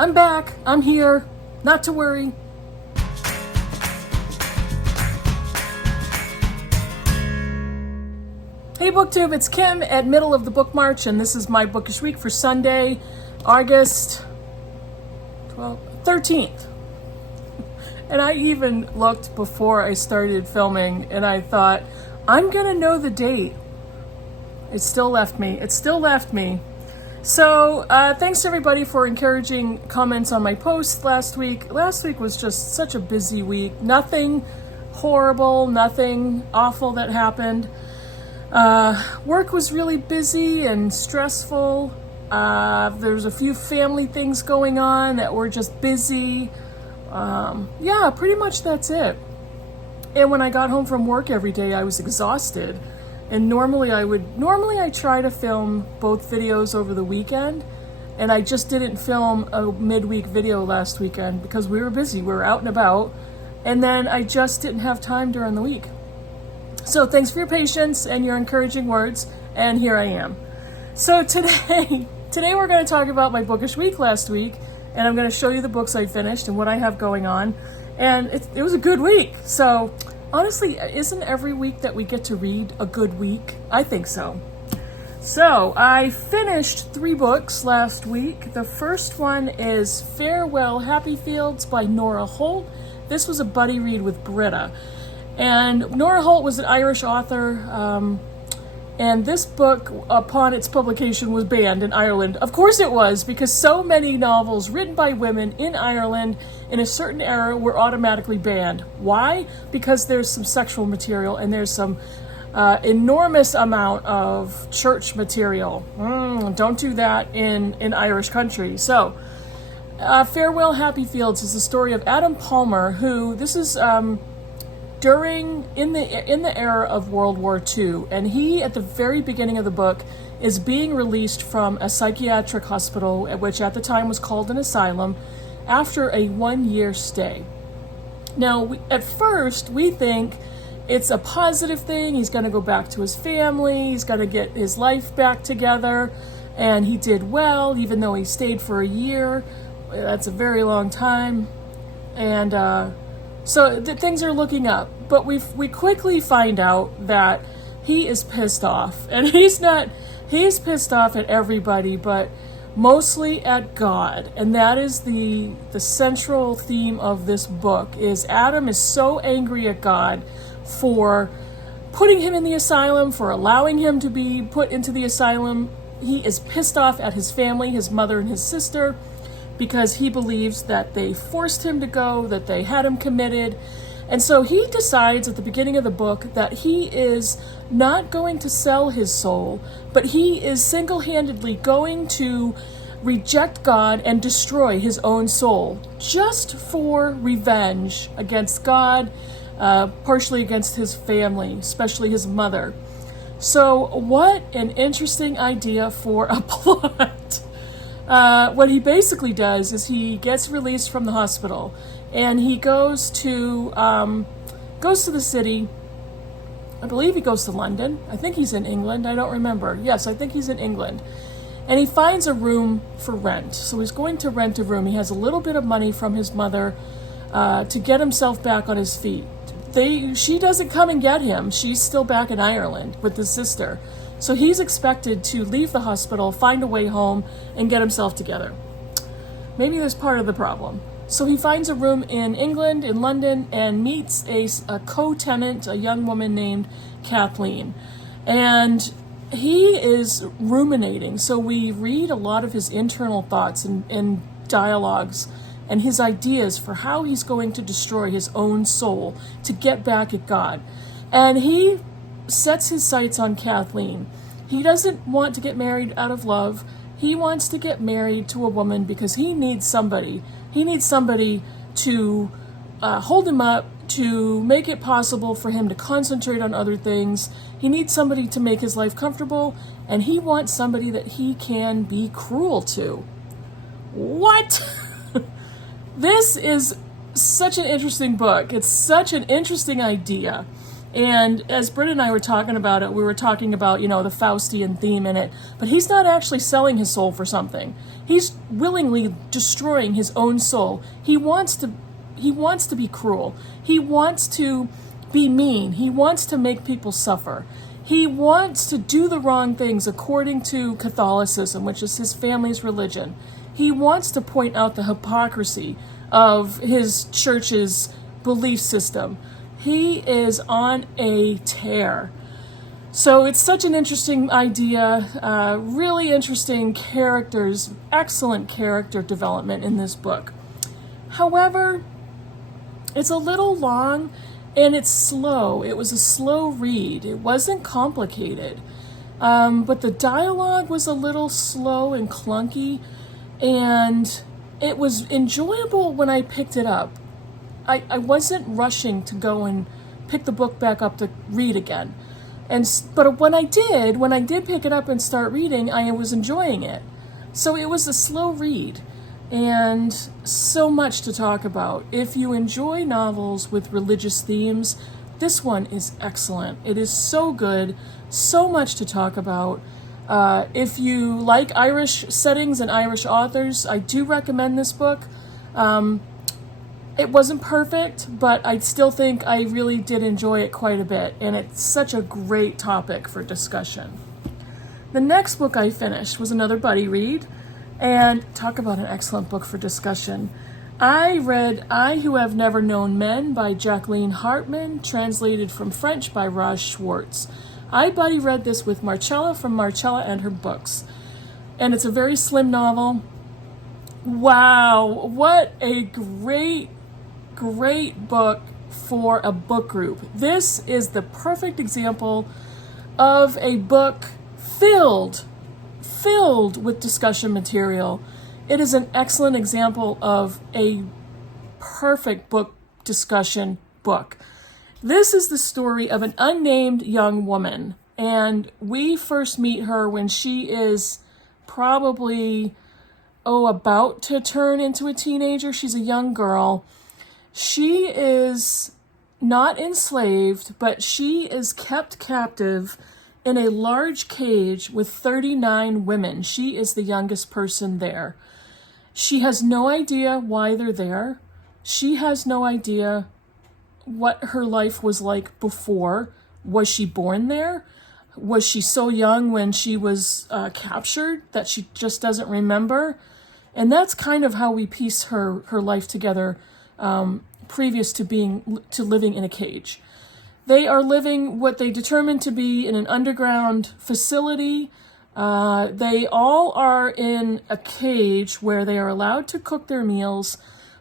I'm back. I'm here. Not to worry. Hey Booktube, it's Kim at Middle of the Book March, and this is my Bookish week for Sunday, August 13th. And I even looked before I started filming, and I thought, I'm gonna know the date. It still left me. So thanks everybody for encouraging comments on my post last week. Last week was just such a busy week. Nothing horrible, nothing awful that happened. Work was really busy and stressful. There's a few family things going on that were just busy. Yeah, pretty much that's it. And when I got home from work every day, I was exhausted. And normally I try to film both videos over the weekend, and I just didn't film a midweek video last weekend because we were busy. We were out and about, and then I just didn't have time during the week. So thanks for your patience and your encouraging words, and here I am. So today we're going to talk about my bookish week last week, and I'm going to show you the books I finished and what I have going on. And it was a good week. So honestly, isn't every week that we get to read a good week? I think so. So I finished 3 books last week. The first one is Farewell Happy Fields by Nora Holt. This was a buddy read with Britta. And Nora Holt was an Irish author, and this book, upon its publication, was banned in Ireland. Of course it was, because so many novels written by women in Ireland in a certain era were automatically banned. Why? Because there's some sexual material and there's some enormous amount of church material. Don't do that in Irish country. So, Farewell Happy Fields is the story of Adam Palmer, who, this is in the era of World War II, and he, at the very beginning of the book, is being released from a psychiatric hospital, which at the time was called an asylum, after a 1-year stay. Now, at first, we think it's a positive thing. He's going to go back to his family. He's going to get his life back together, and he did well, even though he stayed for a year. That's a very long time, and so things are looking up, but we quickly find out that he is pissed off, and he's pissed off at everybody, but mostly at God, and that is the central theme of this book. Is Adam is so angry at God for putting him in the asylum, for allowing him to be put into the asylum. He is pissed off at his family, his mother and his sister, because he believes that they forced him to go, that they had him committed. And so he decides at the beginning of the book that he is not going to sell his soul, but he is single-handedly going to reject God and destroy his own soul, just for revenge against God, partially against his family, especially his mother. So what an interesting idea for a plot. What he basically does is he gets released from the hospital, and he goes to the city. I believe he goes to London. I think he's in England. I don't remember. Yes, I think he's in England. And he finds a room for rent. So he's going to rent a room. He has a little bit of money from his mother to get himself back on his feet. She doesn't come and get him. She's still back in Ireland with his sister. So he's expected to leave the hospital, find a way home, and get himself together. Maybe that's part of the problem. So he finds a room in England, in London, and meets a co-tenant, a young woman named Kathleen. And he is ruminating. So we read a lot of his internal thoughts and dialogues and his ideas for how he's going to destroy his own soul to get back at God. And he sets his sights on Kathleen. He doesn't want to get married out of love. He wants to get married to a woman because he needs somebody. He needs somebody to hold him up, to make it possible for him to concentrate on other things. He needs somebody to make his life comfortable, and he wants somebody that he can be cruel to. What? This is such an interesting book. It's such an interesting idea. And as Britta and I were talking about it, we were talking about, the Faustian theme in it, but he's not actually selling his soul for something. He's willingly destroying his own soul. He wants to be cruel. He wants to be mean. He wants to make people suffer. He wants to do the wrong things according to Catholicism, which is his family's religion. He wants to point out the hypocrisy of his church's belief system. He is on a tear. So it's such an interesting idea, really interesting characters, excellent character development in this book. However, it's a little long and it's slow. It was a slow read. It wasn't complicated, but the dialogue was a little slow and clunky, and it was enjoyable when I picked it up. I wasn't rushing to go and pick the book back up to read again. But when I did pick it up and start reading, I was enjoying it. So it was a slow read and so much to talk about. If you enjoy novels with religious themes, this one is excellent. It is so good, so much to talk about. If you like Irish settings and Irish authors, I do recommend this book. It wasn't perfect, but I still think I really did enjoy it quite a bit, and it's such a great topic for discussion. The next book I finished was another buddy read, and talk about an excellent book for discussion. I read I Who Have Never Known Men by Jacqueline Hartman, translated from French by Raj Schwartz. I buddy read this with Marcella from Marcella and Her Books, and it's a very slim novel. Wow, what a great book for a book group. This is the perfect example of a book filled with discussion material. It is an excellent example of a perfect book discussion book. This is the story of an unnamed young woman, and we first meet her when she is probably about to turn into a teenager. She's a young girl. She is not enslaved, but she is kept captive in a large cage with 39 women. She is the youngest person there. She has no idea why they're there. She has no idea what her life was like before. Was she born there? Was she so young when she was captured that she just doesn't remember? And that's kind of how we piece her life together previous to living in a cage. They are living what they determined to be in an underground facility. They all are in a cage where they are allowed to cook their meals,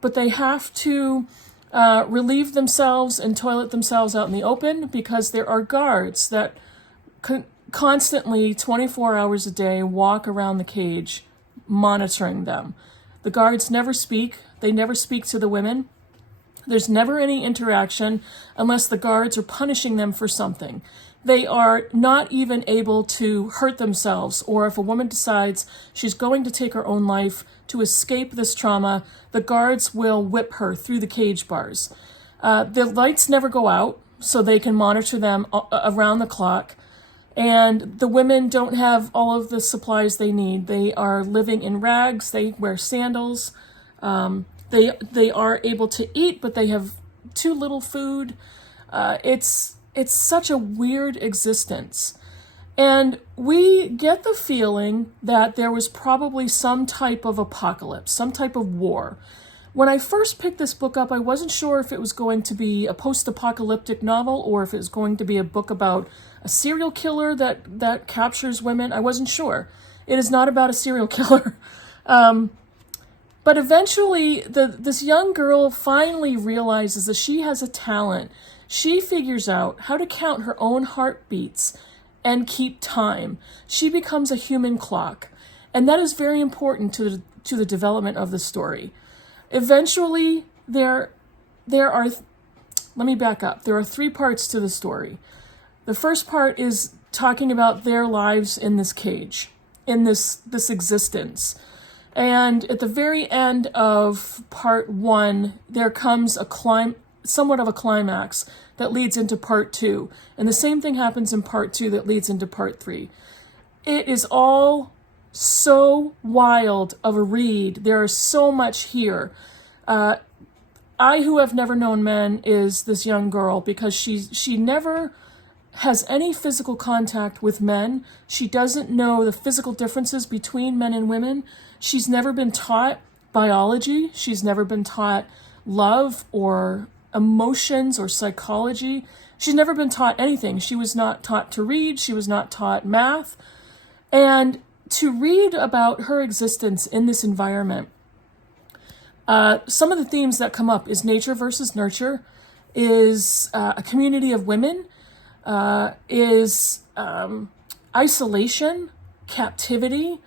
but they have to relieve themselves and toilet themselves out in the open because there are guards that constantly, 24 hours a day, walk around the cage monitoring them. The guards never speak. They never speak to the women. There's never any interaction unless the guards are punishing them for something. They are not even able to hurt themselves, or if a woman decides she's going to take her own life to escape this trauma, the guards will whip her through the cage bars. The lights never go out, so they can monitor them around the clock. And the women don't have all of the supplies they need. They are living in rags. They wear sandals. They are able to eat, but they have too little food. It's such a weird existence. And we get the feeling that there was probably some type of apocalypse, some type of war. When I first picked this book up, I wasn't sure if it was going to be a post-apocalyptic novel or if it was going to be a book about a serial killer that captures women. I wasn't sure. It is not about a serial killer. But eventually, this young girl finally realizes that she has a talent. She figures out how to count her own heartbeats and keep time. She becomes a human clock. And that is very important to the development of the story. Eventually, let me back up. There are 3 parts to the story. The first part is talking about their lives in this cage, in this existence. And at the very end of part 1, there comes a somewhat of a climax that leads into part 2. And the same thing happens in part 2 that leads into part 3. It is all so wild of a read. There is so much here. I Who Have Never Known Men is this young girl because she never has any physical contact with men. She doesn't know the physical differences between men and women. She's never been taught biology. She's never been taught love or emotions or psychology. She's never been taught anything. She was not taught to read. She was not taught math. And to read about her existence in this environment, some of the themes that come up is nature versus nurture, is a community of women, is isolation, captivity,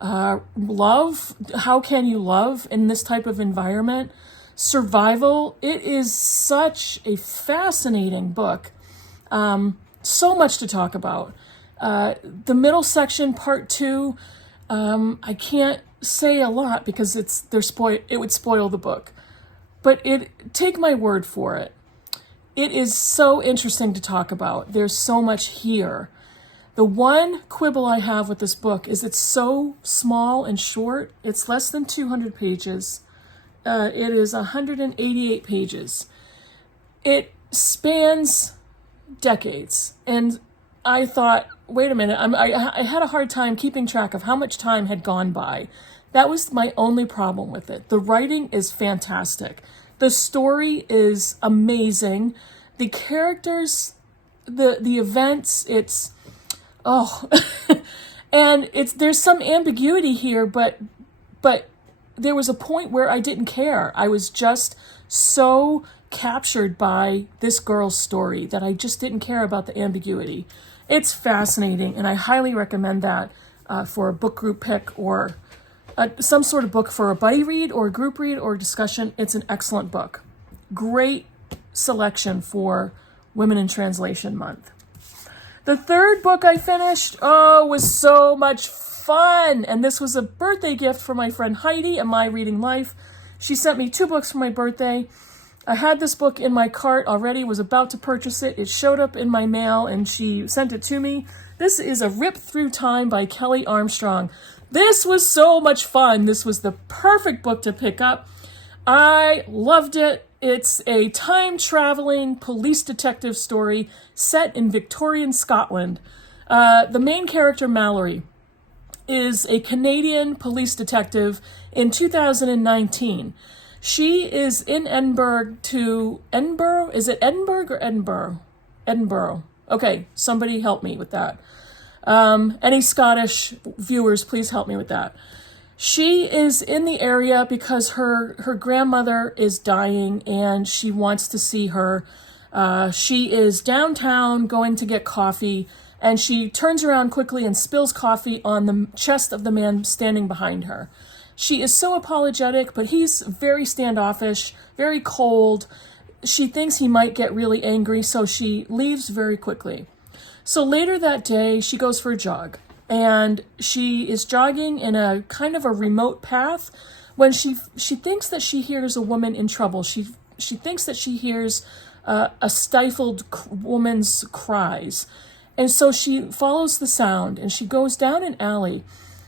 love. How can you love in this type of environment? Survival. It is such a fascinating book. So much to talk about. The middle section, part 2, I can't say a lot because it would spoil the book. But take my word for it. It is so interesting to talk about. There's so much here. The one quibble I have with this book is it's so small and short. It's less than 200 pages. It is 188 pages. It spans decades. And I thought, wait a minute, I had a hard time keeping track of how much time had gone by. That was my only problem with it. The writing is fantastic. The story is amazing. The characters, the events, and there's some ambiguity here, but there was a point where I didn't care. I was just so captured by this girl's story that I just didn't care about the ambiguity. It's fascinating, and I highly recommend that for a book group pick or some sort of book for a buddy read or a group read or discussion. It's an excellent book. Great selection for Women in Translation Month. The third book I finished, was so much fun. And this was a birthday gift for my friend Heidi at My Reading Life. She sent me 2 books for my birthday. I had this book in my cart already, was about to purchase it. It showed up in my mail and she sent it to me. This is A Rip Through Time by Kelly Armstrong. This was so much fun. This was the perfect book to pick up. I loved it. It's a time-traveling police detective story set in Victorian Scotland. The main character, Mallory, is a Canadian police detective in 2019. She is in Edinburgh. Is it Edinburgh or Edinburgh? Edinburgh. Okay, somebody help me with that. Any Scottish viewers, please help me with that. She is in the area because her grandmother is dying and she wants to see her. She is downtown going to get coffee and she turns around quickly and spills coffee on the chest of the man standing behind her. She is so apologetic, but he's very standoffish, very cold. She thinks he might get really angry, so she leaves very quickly. So later that day, she goes for a jog. And she is jogging in a kind of a remote path when she thinks that she hears a woman in trouble. She thinks that she hears a stifled woman's cries. And so she follows the sound and she goes down an alley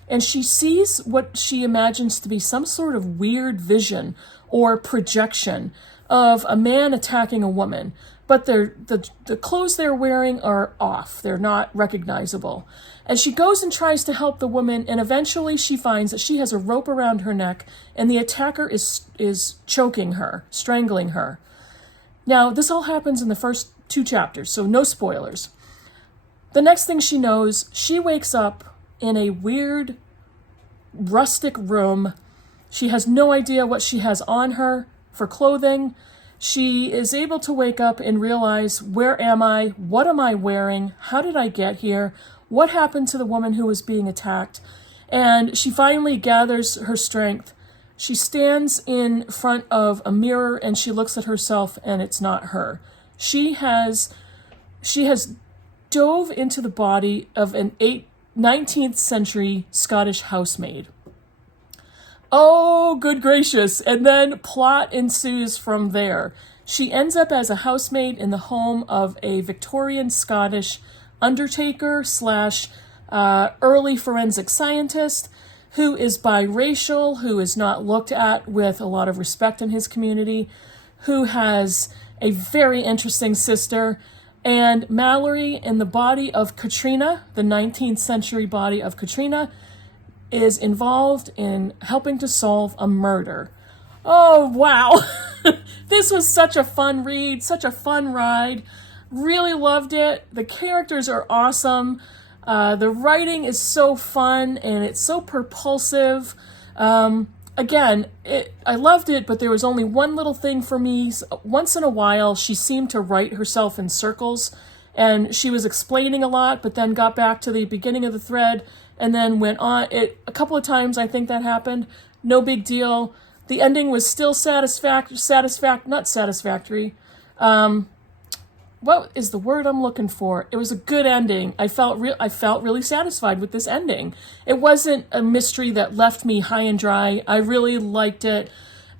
and she sees what she imagines to be some sort of weird vision or projection of a man attacking a woman. But the clothes they're wearing are off. They're not recognizable. And she goes and tries to help the woman, and eventually she finds that she has a rope around her neck, and the attacker is choking her, strangling her. Now, this all happens in the first 2 chapters, so no spoilers. The next thing she knows, she wakes up in a weird, rustic room. She has no idea what she has on her for clothing. She is able to wake up and realize, where am I? What am I wearing? How did I get here? What happened to the woman who was being attacked? And she finally gathers her strength. She stands in front of a mirror and she looks at herself and it's not her. She has dove into the body of an 19th century Scottish housemaid. Oh, good gracious. And then plot ensues from there. She ends up as a housemaid in the home of a Victorian Scottish undertaker slash early forensic scientist who is biracial, who is not looked at with a lot of respect in his community, who has a very interesting sister. And Mallory, in the body of Katrina, the 19th century body of Katrina, is involved in helping to solve a murder. Oh, wow. This was such a fun read, such a fun ride. Really loved it. The characters are awesome. The writing is so fun and it's so propulsive. Again, I loved it, but there was only one little thing for me. Once in a while, she seemed to write herself in circles, and she was explaining a lot, but then got back to the beginning of the thread and then went on. A couple of times, I think that happened. No big deal. The ending was still not satisfactory. What is the word I'm looking for? It was a good ending. I felt really satisfied with this ending. It wasn't a mystery that left me high and dry. I really liked it,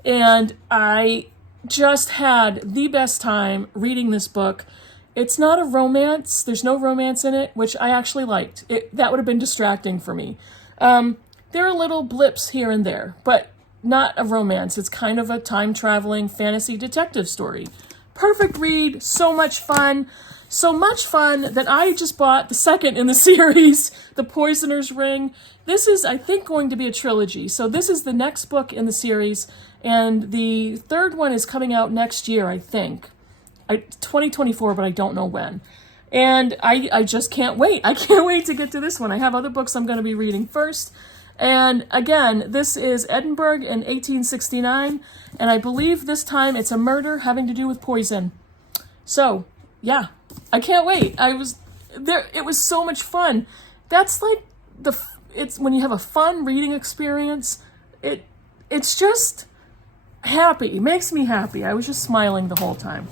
and I just had the best time reading this book. It's not a romance. There's no romance in it, which I actually liked. That would have been distracting for me. There are little blips here and there, but not a romance. It's kind of a time-traveling fantasy detective story. Perfect read, so much fun that I just bought the second in the series, The Poisoner's Ring. This is, I think, going to be a trilogy. So this is the next book in the series, and the third one is coming out next year, I think. 2024, but I don't know when. And I just can't wait. I can't wait to get to this one. I have other books I'm going to be reading first. And again, this is Edinburgh in 1869, and I believe this time it's a murder having to do with poison. So, yeah, I can't wait. It was so much fun. That's like it's when you have a fun reading experience, it's just happy. It makes me happy. I was just smiling the whole time.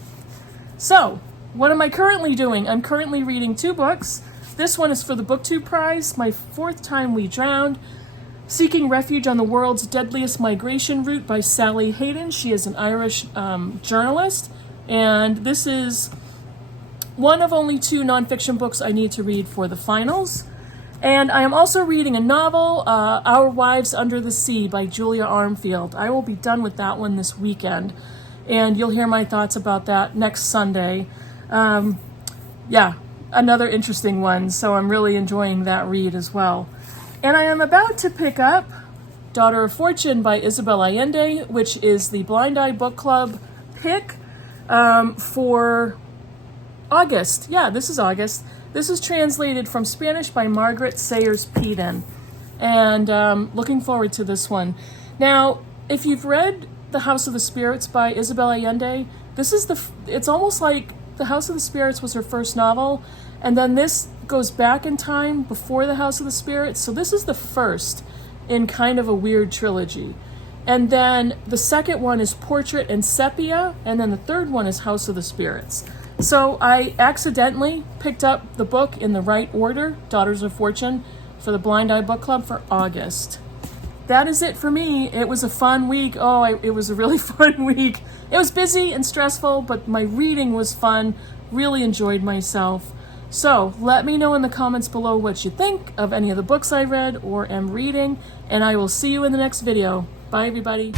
So, what am I currently doing? I'm currently reading 2 books. This one is for the BookTube Prize, My Fourth Time We Drowned, Seeking Refuge on the World's Deadliest Migration Route by Sally Hayden. She is an Irish journalist, and this is one of only 2 nonfiction books I need to read for the finals. And I am also reading a novel, Our Wives Under the Sea by Julia Armfield. I will be done with that one this weekend, and you'll hear my thoughts about that next Sunday. Yeah, another interesting one, so I'm really enjoying that read as well. And I am about to pick up Daughter of Fortune by Isabel Allende, which is the Blind Eye Book Club pick for August. Yeah, this is August. This is translated from Spanish by Margaret Sayers Peden. And looking forward to this one. Now, if you've read The House of the Spirits by Isabel Allende, it's almost like The House of the Spirits was her first novel, and then this goes back in time before The House of the Spirits. So this is the first in kind of a weird trilogy. And then the second one is Portrait and Sepia, and then the third one is House of the Spirits. So I accidentally picked up the book in the right order, Daughters of Fortune, for the Blind Eye Book Club for August. That is it for me. It was a fun week. It was a really fun week. It was busy and stressful, but my reading was fun. Really enjoyed myself. So let me know in the comments below what you think of any of the books I read or am reading, and I will see you in the next video. Bye, everybody.